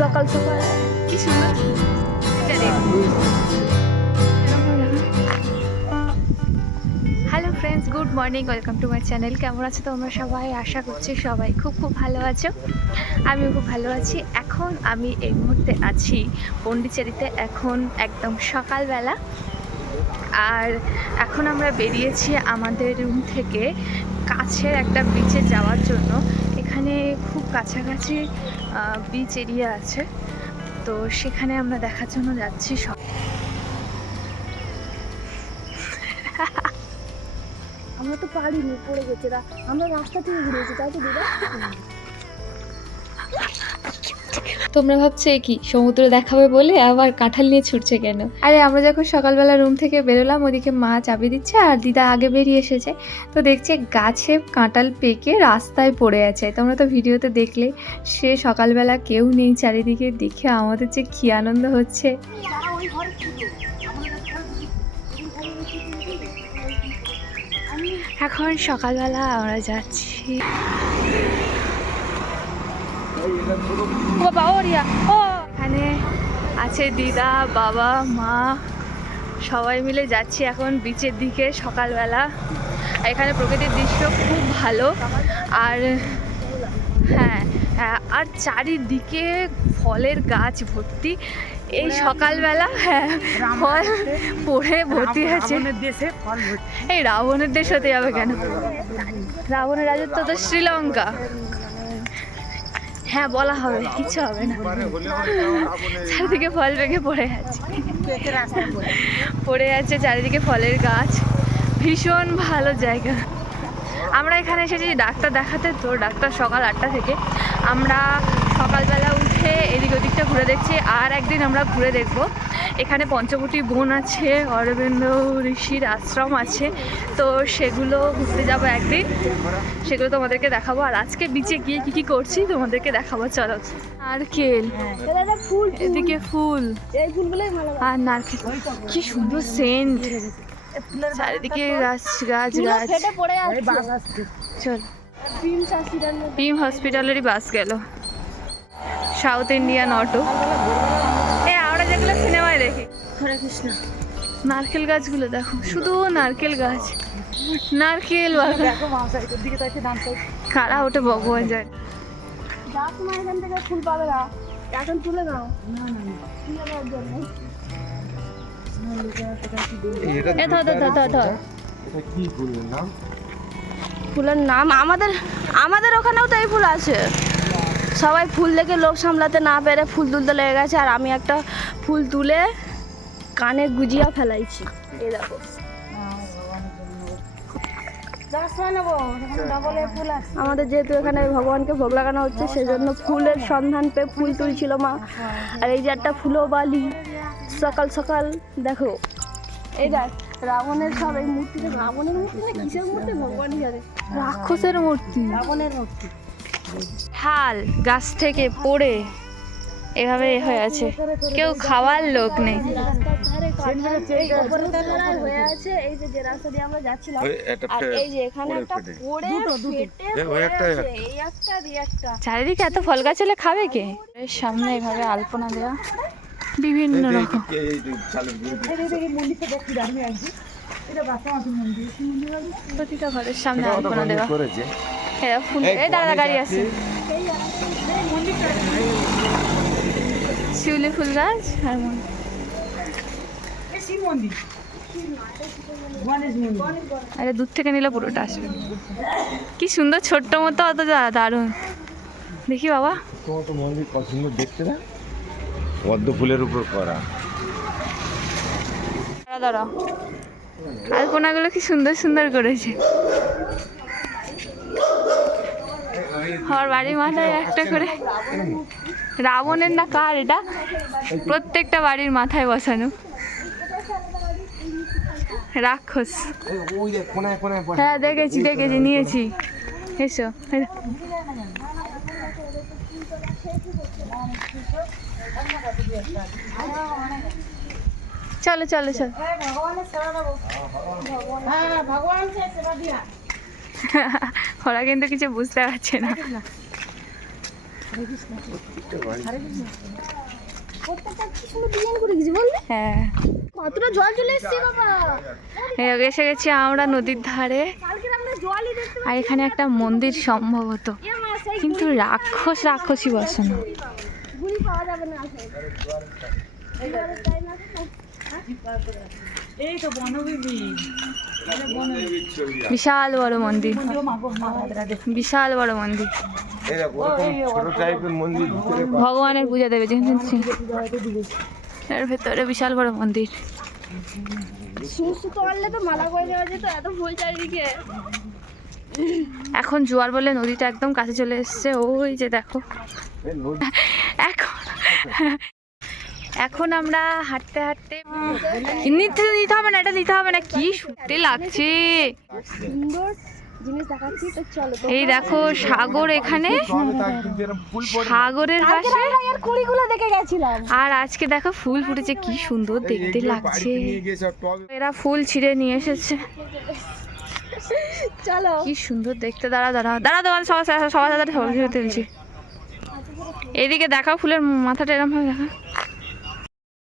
সকাল সকাল কি সুন্দর। Hello friends, good morning, welcome to my channel. কেমন আছো তোমরা সবাই? আশা করছি সবাই খুব ভালো আছো। আমিও খুব ভালো আছি। এখন আমি এই মুহূর্তে আছি পন্ডিচেরিতে। এখন একদম সকালবেলা, আর এখন আমরা বেরিয়েছি আমাদের রুম থেকে কাছের একটা বিচে যাওয়ার জন্য। এখানে খুব কাছাকাছি বিচ এরিয়া আছে, তো সেখানে আমরা দেখার জন্য যাচ্ছি। আমরা তো পারিনি, পড়ে গেছে। আমরা রাস্তা থেকে ঘুরেছি, তাই তো দিদা? তোমরা ভাবছো কি সমুদ্র দেখাবে বলে আবার কাঁঠাল নিয়ে ছুটছে কেন? আরে আমরা যখন সকালবেলা রুম থেকে বেরোলাম, ওদিকে মা চাবি দিচ্ছে আর দিদা আগে বেরিয়ে এসেছে। তো দেখছে গাছে কাঁঠাল পেকে রাস্তায় পড়ে আছে। তোমরা তো ভিডিওতে দেখলে, সে সকালবেলা কেউ নেই চারিদিকে। দেখে আমাদের যে কি আনন্দ হচ্ছে। এখন সকালবেলা আমরা যাচ্ছি। বাবা ওরিয়া ও এখানে আছে দিদা, বাবা, মা, সবাই মিলে যাচ্ছি এখন বিচের দিকে সকালবেলা। এখানে প্রকৃতির দৃশ্য খুব ভালো। আর হ্যাঁ, আর চারিদিকে ফলের গাছ ভর্তি। এই সকালবেলা ফল পড়ে ভর্তি আছে। এই রাবণের দেশ হতে যাবে কেন? রাবণের রাজত্ব তো শ্রীলঙ্কা। হ্যাঁ, বলা হবে, কিছু হবে না। চারিদিকে ফল পেকে পড়ে আছে চারিদিকে ফলের গাছ। ভীষণ ভালো জায়গা। আমরা এখানে এসেছি ডাক্তার দেখাতে। তো ডাক্তার সকাল 8টা থেকে। আমরা সকালবেলা উঠে এদিক ওদিকটা ঘুরে দেখছি। আর একদিন আমরা ঘুরে দেখব। এখানে পঞ্চবটী বন আছে, অরবিন্দ ঋষির আশ্রম আছে। তো সেগুলো ঘুরতে যাবো একদিন, সেগুলো তোমাদেরকে দেখাবো। আর আজকে বিচে গিয়ে কী কী করছি তোমাদেরকে দেখাবো। চলো। নারকেল, এদিকে ফুল, আর নারকেল, কি সুন্দর সেন্ট। চারিদিকে গাছ গাছ গাছ। চল, পিম হসপিটালেরই বাস গেল। South Indian auto. আমরা যেগুলো সিনেমায় দেখি। হরে কৃষ্ণ। নারকেল গাছগুলো দেখো, শুধু নারকেল গাছ, নারকেল বাগান। কারা ওঠে ভগবান যায়। এখান থেকে ফুল পাবে না, এখন তুলে নাও। ফুলের নাম আমাদের ওখানেও তো এই ফুল আছে। সবাই ফুল দেখে লোভ সামলাতে না পেরে ফুল তুলতে লেগে গেছে। আর আমি একটা ফুল তুলে কানে গুজিয়া ফেলাইছি। এই দেখো, আমাদের যেহেতু এখানে ভগবানকে ভোগ লাগানো হচ্ছে, সেজন্য ফুলের সন্ধান পেয়ে ফুল তুলছিল মা। আর এই যে একটা ফুলও বালি। সকাল সকাল দেখো, এই দেখ রাবণের সব এই মূর্তিতে। রাবণের মূর্তি না কিসের মূর্তি ভগবানই জানে। রাক্ষসের মূর্তি, রাবণের মূর্তি। হাল গাছ থেকে পড়ে এভাবে হয়ে আছে, কেউ খাওয়ার লোক নেই। হয়ে আছে এই যে রাস্তা দিয়ে আমরা যাচ্ছিলাম, আর এই যে এখানে একটা পড়ে ফেটে এই একটা দিয়ে একটা। চারিদিকে এত ফল গাছ হলে খাবে কে? এর সামনে এভাবে আলপনা দেওয়া বিভিন্ন রকম। প্রতিটা ঘরের সামনে আলপনা দেওয়া। দাদা গাড়ি আছে। শিউলি ফুল গাছ আর আরে দূর থেকে নিলে পুরোটা আসবে। কি সুন্দর ছোট্ট মতো, অত দারুণ। দেখি বাবা, তোমার তো মন্দির পছন্দ দেখতে না? পদ্ম ফুলের উপর করা। দাঁড়াও, আলপনাগুলো কি সুন্দর সুন্দর করেছে। আমার বাড়ির মাথায় একটা করে। রাবণের না কার এটা? প্রত্যেকটা বাড়ির মাথায় বসানো রাক্ষস। হ্যাঁ, দেখেছি নিয়েছি। এসো, চলো চলো চলো। ওরা কিন্তু কিছু বুঝতে পারছে না। প্রত্যেকটা কি সুন্দর ডিজাইন করে গেছি বললে, হ্যাঁ কতটা জল চলে এসছে বাবা। এসে গেছি আমরা নদীর ধারে। কালকে আমরা জলই দেখতে আর এখানে একটা মন্দির সম্ভবত, কিন্তু রাক্ষসী বসে না। গুলি পাওয়া যাবে না আসলে। বিশাল বড় মন্দির, বিশাল বড় মন্দির। ছোট টাইপের মন্দির ভিতরে ভগবানের পূজা দেবে এর ভেতরে বিশাল বড় মন্দির। সুস্থ আনলে তো মালা করে দেওয়া যেত, এত ফুল চারিদিকে। এখন জোয়ার বলে নদীটা একদম কাছে চলে এসছে, ওই যে দেখো। এখন এখন আমরা হাঁটতে হাঁটতে নিতে হবে না, এটা নিতে হবে না, কি শুনতে লাগছে। সুন্দর জিনিস দেখাচ্ছি তো চলো। এই দেখো সাগর, এখানে সাগরের পাশে। আর কুড়িগুলো দেখে গেছিলাম। আর আজকে দেখো ফুল ফুটেছে, কি সুন্দর দেখতে লাগছে। এরা ফুল ছিঁড়ে নিয়ে এসেছে, চলো কি সুন্দর দেখতে। দাঁড়া তোমার সবার সাথে ছবি তুলছি। এদিকে দেখাও, ফুলের মাথাটা এরকম ভাবে দেখা।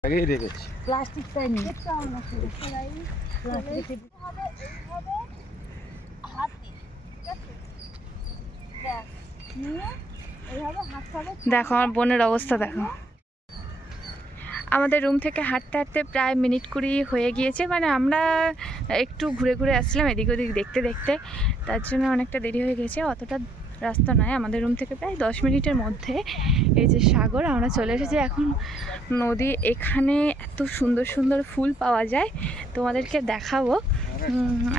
আগেই রেখেছি। প্লাস্টিক পাইনি। দেখো আমার বোনের অবস্থা দেখো। আমাদের রুম থেকে হাঁটতে হাঁটতে প্রায় মিনিট 20 হয়ে গিয়েছে, মানে আমরা একটু ঘুরে ঘুরে আসছিলাম এদিক ওদিক দেখতে দেখতে, তার জন্য অনেকটা দেরি হয়ে গেছে। অতটা রাস্তা নয়, আমাদের রুম থেকে প্রায় 10 মিনিটের মধ্যে এই যে সাগর। আমরা চলে এসেছি এখন নদী। এখানে এত সুন্দর সুন্দর ফুল পাওয়া যায়, তোমাদেরকে দেখাবো।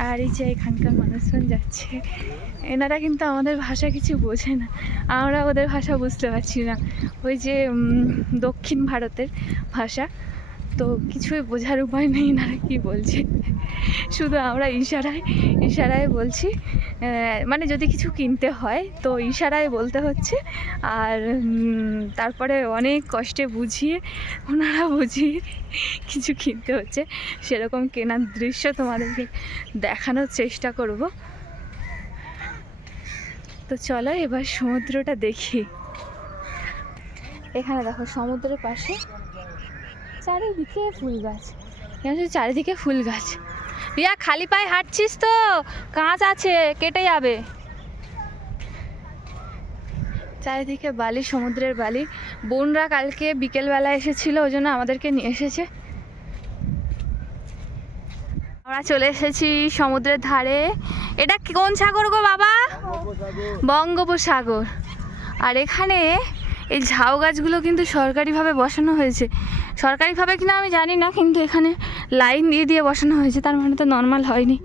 আর এই যে এখানকার মানুষজন যাচ্ছে, এনারা কিন্তু আমাদের ভাষা কিছু বোঝে না, আমরা ওদের ভাষা বুঝতে পারছি না। ওই যে দক্ষিণ ভারতের ভাষা, তো কিছুই বোঝার উপায় নেই এনারা কী বলছে। শুধু আমরা ইশারায় বলছি, মানে যদি কিছু কিনতে হয় তো ইশারায় বলতে হচ্ছে। আর তারপরে অনেক কষ্টে ওনারা বুঝিয়ে কিছু কিনতে হচ্ছে। সেরকম কেনার দৃশ্য তোমাদেরকে দেখানোর চেষ্টা করব। তো চলো এবার সমুদ্রটা দেখি। এখানে দেখো সমুদ্রের পাশে চারিদিকে ফুল গাছ, চারিদিকে ফুল গাছ। রিয়া খালি পায়ে হাঁটছিস তো, কাঁচ আছে, কেটে যাবে। চারিদিকে বালি, সমুদ্রের বালি। বোনরা কালকে বিকেলবেলা এসেছিল, ওই জন্য আমাদেরকে নিয়ে এসেছে। আমরা চলে এসেছি সমুদ্রের ধারে। এটা কোন সাগর গো বাবা? বঙ্গোপসাগর। আর এখানে এই ঝাউ গাছগুলো কিন্তু সরকারিভাবে বসানো হয়েছে। সরকারিভাবে কিনা আমি জানি না, কিন্তু এখানে লাইন দিয়ে বসানো হয়েছে, তার মানে তো নর্মাল হয়নি।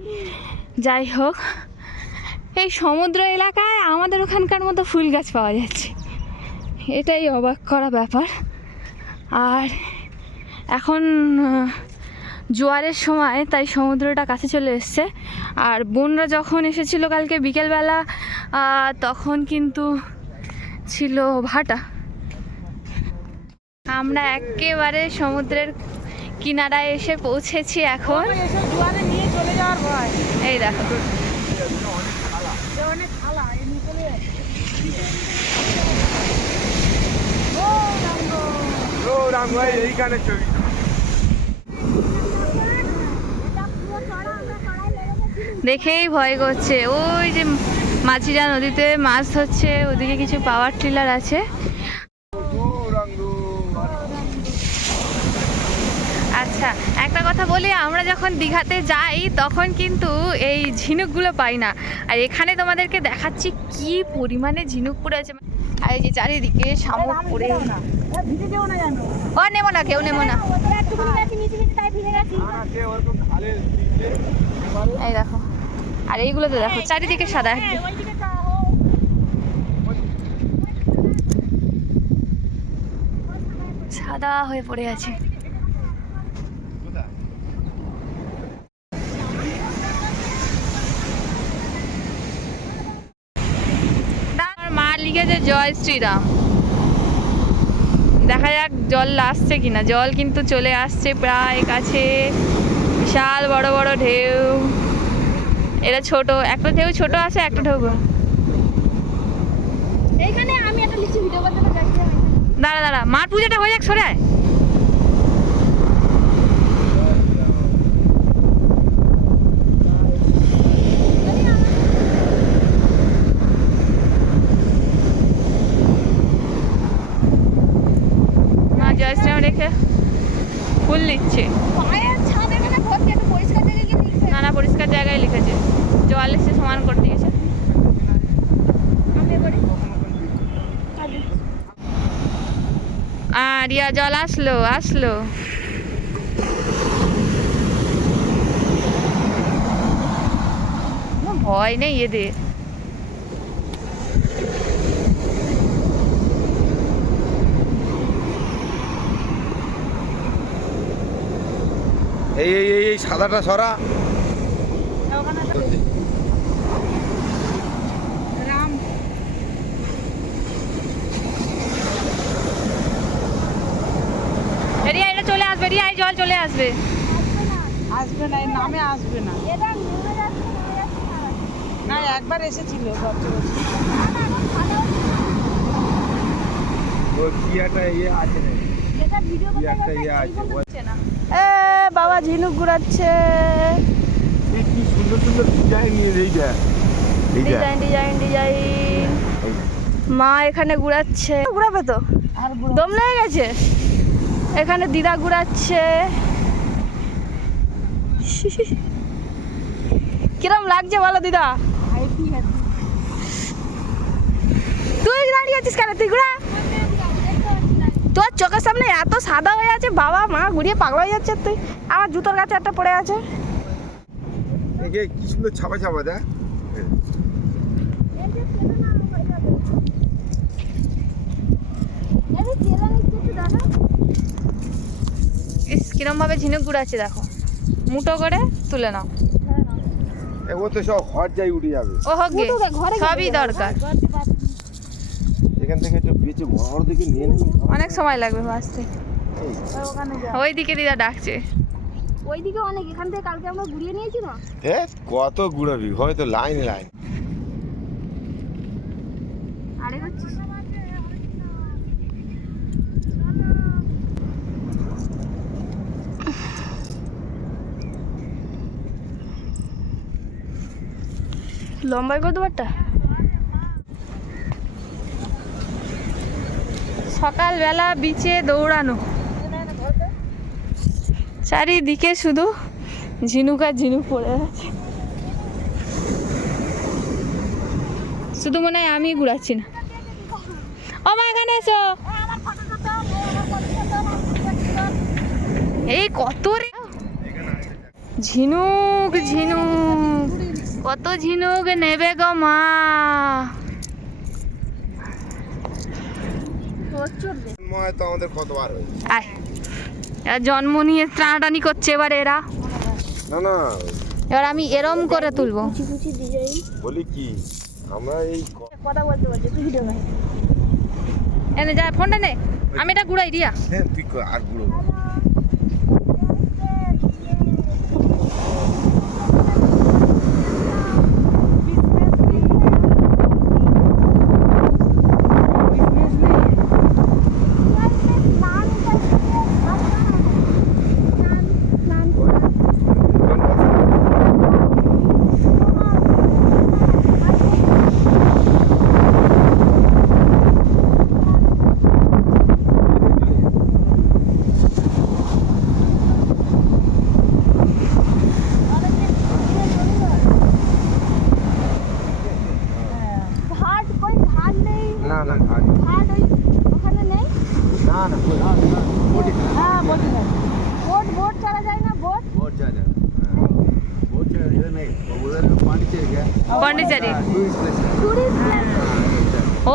যাই হোক, এই সমুদ্র এলাকায় আমাদের ওখানকার মতো ফুল গাছ পাওয়া যাচ্ছে, এটাই অবাক করা ব্যাপার। আর এখন জোয়ারের সময়, তাই সমুদ্রটা কাছে চলে এসছে। আর বোনরা যখন এসেছিল কালকে বিকেলবেলা, তখন কিন্তু ছিল ভাটা। আমরা একেবারে সমুদ্রের কিনারায় এসে পৌঁছেছি এখন। এই দেখো দেখেই ভয় করছে। ওই যে মাঝিরা নদীতে মাছ ধরছে, ওদিকে কিছু পাওয়ার টিলার আছে। আচ্ছা একটা কথা বলি, আমরা যখন দীঘাতে যাই তখন কিন্তু এই ঝিনুকগুলো পাই না, আর এখানে তোমাদেরকে দেখাচ্ছি কি পরিমাণে ঝিনুক পড়ে আছে। আর এই যে চারিদিকে শামুক পড়ে। ও নেবো না, কেউ নেবো না। এই দেখো, আর এইগুলো তো দেখো চারিদিকে সাদা, সাদা হয়ে পড়ে আছে। মা লিখেছে জয় শ্রীরাম। দেখা যাক জল আসছে কিনা। জল কিন্তু চলে আসছে প্রায় কাছে, বিশাল বড় বড় ঢেউ। এরা ছোট, একটা ঢেউ ছোট আছে, একটা ঢেউ এইখানে আমি একটা লিখছি ভিডিও করতে যাচ্ছি। দাঁড়া দাঁড়া, মার পুজোটা হয়ে যাক, সরে আয়। মা জয় শ্রীরাম রেখে ফুল নিচ্ছে। পায়ের ছাদ এখানে ভর্তি, একটু পরিষ্কার জায়গায় গিয়ে লিখতে। নানা পরিষ্কার জায়গায় লিখেছে, জল এসে সমান করতে গেছে। আমি এবারে আর ইয়া জল আসলো আসলো। কোনো ভয় নেই এদের। এই এই এই এই সাদাটা সরা। রাম রিয়া এটা চলে আসবে, রিয়া এই জল চলে আসবে। আসবে না, এর নামে আসবে না। এটা নেমে যাচ্ছে না, একবার এসেছিল গত বছর। তো কি একটা ইয়ে আছে না, এটা ভিডিও কি করতে একটা গেলে ইয়ে আছে। হচ্ছে না। এ বাবা ঝিনুক ঘুরাচ্ছে। এই কি সুন্দর সুন্দর ডিজাইন নিয়ে এইটা এইটা ডিজাইন ডিজাইন ডিজাইন। মা এখানে ঘুরাচ্ছে, ঘুরাবে তো আর দম লেগে গেছে। এখানে দিদা ঘুরাচ্ছে। কিরম লাগছে বলো দিদা? তুই দাঁড়িয়ে আছিস কেন? তুই ঘুরা। তোর চোখের সামনে এত সাদা হয়ে আছে, বাবা মা ঘুরিয়ে পাগল হয়ে যাচ্ছে। তুই আমার জুতোর কাছে একটা পড়ে আছে। একে কি সুন্দর ছাপা ছাপা দেখ। ইস কিরম ভাবে ঝিনুক গুড়াচ্ছে দেখো, মুটো করে তুলে নাও। ও তো সব ঘর যাই উঠে যাবে। ও হোক গে, মুটো ঘরে সবই দরকার। এখান থেকে একটু বেঁচে ঘর দিকে নিয়ে নেবে। অনেক সময় লাগবে ভাসতে। ওখানে যা। ওইদিকে দিদা ডাকছে। ওইদিকে অনেক, এখান থেকে কালকে আমরা ঘুরিয়ে নিয়েছি না। কত ঘুরাবি, হয়তো লাইন লাইন। আরে হচ্ছিস লম্বাই কত বারটা? সকালবেলা বিচে দৌড়ানো, চারিদিকে শুধু ঝিনুক আর ঝিনুক পড়ে আছে। শুধু মনে হয় আমি ঘুরাচ্ছি না। ও মা এখানে এসো। এই কত রে ঝিনুক ঝিনুক, কত ঝিনুক নেবে গো মা। তো আমাদের কতবার হয়েছে। আয়, এরা জন্ম নিয়ে টানাটানি করছে এবার এরা। না না, এবার আমি এরম করে তুলবো। কুচি কুচি ডিজাইন। বলি কি, আমরা এই কথা বলতে বলছে, তুই ভিডিও নাই। এনে যা ফোনটা নে, আমি এটা ঘুরাই দিয়া। হ্যাঁ তুই আর গুলো ঘাট কই? ঘাট নেই। না না ঘাট ওই ওখানে নেই। না না হ্যাঁ বটি নাই। বোট বোট চালা যায় না? বোট बहुत ज्यादा बहुत ज्यादा इधर नहीं उधर पानी चल गया पौंडीचेरी। टूरिस्ट प्लेस है। Tourist place.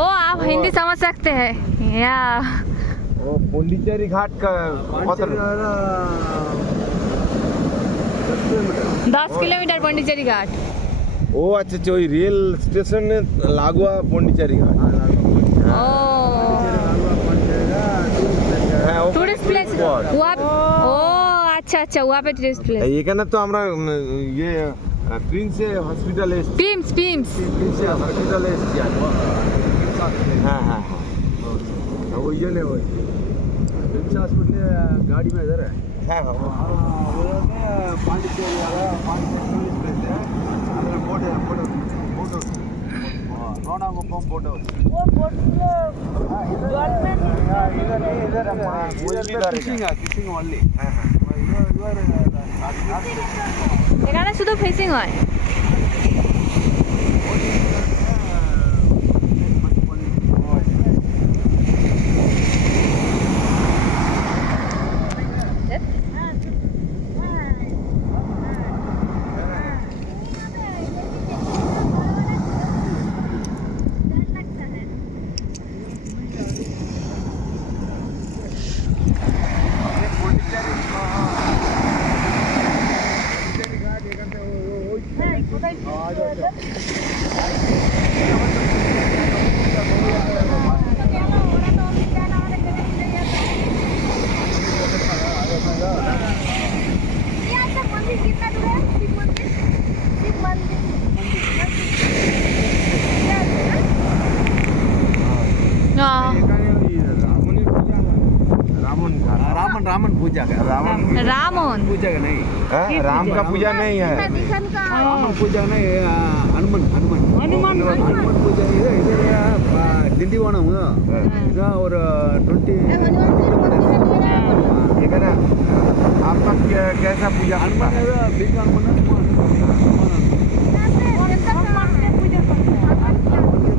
ओ आप हिंदी समझ सकते हैं या? वो पौंडीचेरी घाट का कत 10 किलोमीटर पौंडीचेरी घाट। ও আচ্ছা আচ্ছা, ওই রেল স্টেশনে লাগোয়া পন্ডিচেরি ঘাট। ओ হ্যাঁ टूरिस्ट प्लेस वहाँ। ओ अच्छा अच्छा, वहाँ पे टूरिस्ट प्लेस। এখানে তো আমরা ইয়ে প্রিন্স হসপিটালে पिम्स पिम्स। প্রিন্স হসপিটালে এসেছি। হ্যাঁ হ্যাঁ হ্যাঁ ওই জন্যে ওই हॉस्पिटल गाड़ी में इधर है হ্যাঁ হ্যাঁ पांडिचेरी टूरिस्ट प्लेस है बोट है बोट रोणागुप्पम बोट हाउस वो बोट जल में इधर फिशिंग ओनली এখানে শুধু ফিশিং হয়। रामन रामन पूजा का রামন पूजा का नहीं हाँ, राम का पूजा नहीं है रामन पूजा नहीं हनुमान पूजा इधर दिंडीवनम और 20 इधर आपका कैसा पूजा करता है? बिग हनुमान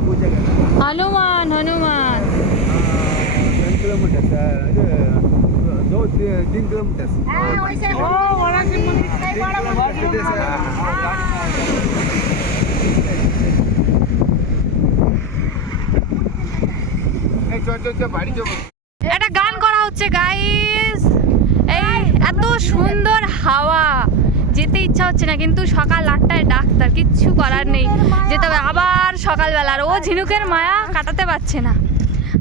पूजा का হনুমান হনুমান 10 kilometers दो 3 kilometers नहीं चल बाड़ी चो একটা গান করা হচ্ছে গাইস। এই এত সুন্দর হাওয়া, যেতে ইচ্ছা হচ্ছে না, কিন্তু সকাল 8টায় ডাক্তার, কিচ্ছু করার নেই, যেতে হবে আবার সকালবেলা। আর ও ঝিনুকের মায়া কাটাতে পারছে না,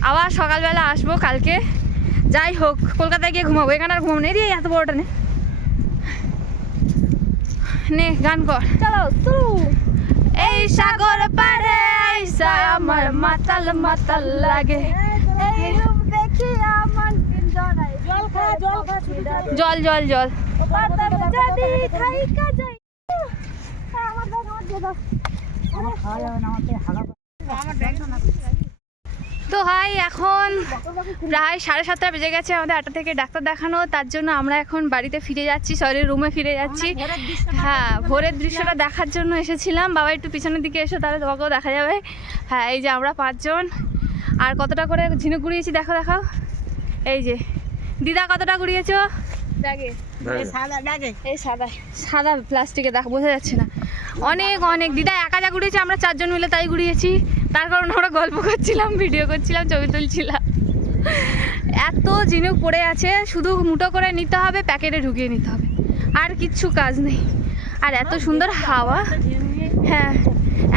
আবার সকালবেলা আসবো কালকে। যাই হোক, কলকাতায় গিয়ে ঘুমাবো, এখানে আর ঘুমাবো না। রে এত বড়টা নে গান কর। চলো শুরু। এই সাগর পাড়ে আইসা আমার মাতাল মাতাল লাগে। এই রূপ দেখি আমার জড়াই জল খা জল জল জল। পাতার যদি খাইকা যাই আমার দিয়ে দাও আমার খাওয়া যাবে না, আমার ব্যাগ না। তো হাই, এখন প্রায় 7:30 বেজে গেছে আমাদের 8টা থেকে ডাক্তার দেখানো। তার জন্য আমরা এখন বাড়িতে ফিরে যাচ্ছি, সরি রুমে ফিরে যাচ্ছি। হ্যাঁ, ভোরের দৃশ্যটা দেখার জন্য এসেছিলাম। বাবা একটু পিছনের দিকে এসো, তাহলে তোমাকেও দেখা যাবে। হ্যাঁ, এই যে আমরা 5 জন। আর কতটা করে ঝিনুক গুড়িয়েছি দেখো দেখাও। এই যে দিদা কতটা গুড়িয়েছো? ব্যাগে, এই সাদা সাদা প্লাস্টিকে দেখো, বোঝা যাচ্ছে না। অনেক অনেক দিদা একা যা গুড়িয়েছে, আমরা 4 জন মিলে তাই গুড়িয়েছি। তার কারণ আমরা গল্প করছিলাম, ভিডিও করছিলাম, ছবি তুলছিলাম। এত ঝিনুক পড়ে আছে, শুধু মুঠো করে নিতে হবে, প্যাকেটে ঢুকিয়ে নিতে হবে, আর কিচ্ছু কাজ নেই। আর এত সুন্দর হাওয়া, হ্যাঁ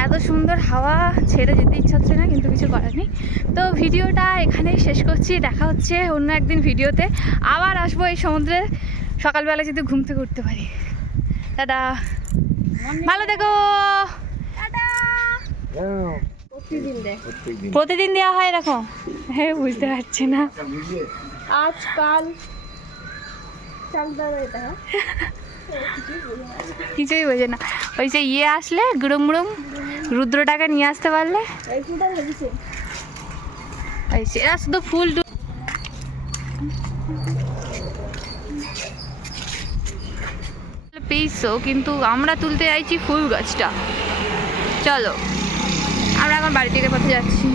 এত সুন্দর হাওয়া, ছেড়ে যেতে ইচ্ছা হচ্ছে না, কিন্তু কিছু করার নেই। তো ভিডিওটা এখানেই শেষ করছি, দেখা হচ্ছে অন্য একদিন ভিডিওতে। আবার আসবো এই সমুদ্রে সকালবেলা, যদি ঘুম থেকে উঠতে পারি। টাটা, ভালো দেখো। প্রতিদিন দেওয়া হয় এরকম? হ্যাঁ, বুঝতে পারছি না। আজকাল চলতে এটা কিছুই বোঝে না। ওই যে ইয়ে আসলে গুড়ুম গুড়ুম রুদ্রটাকে নিয়ে আসতে পারলে, এই ফুলটা ভেবেছে ওই সেরা শুধু ফুল পেয়েছো, কিন্তু আমরা তুলতে চাইছি ফুল গাছটা। চলো, আমরা এখন বাড়ি থেকে পথে যাচ্ছি।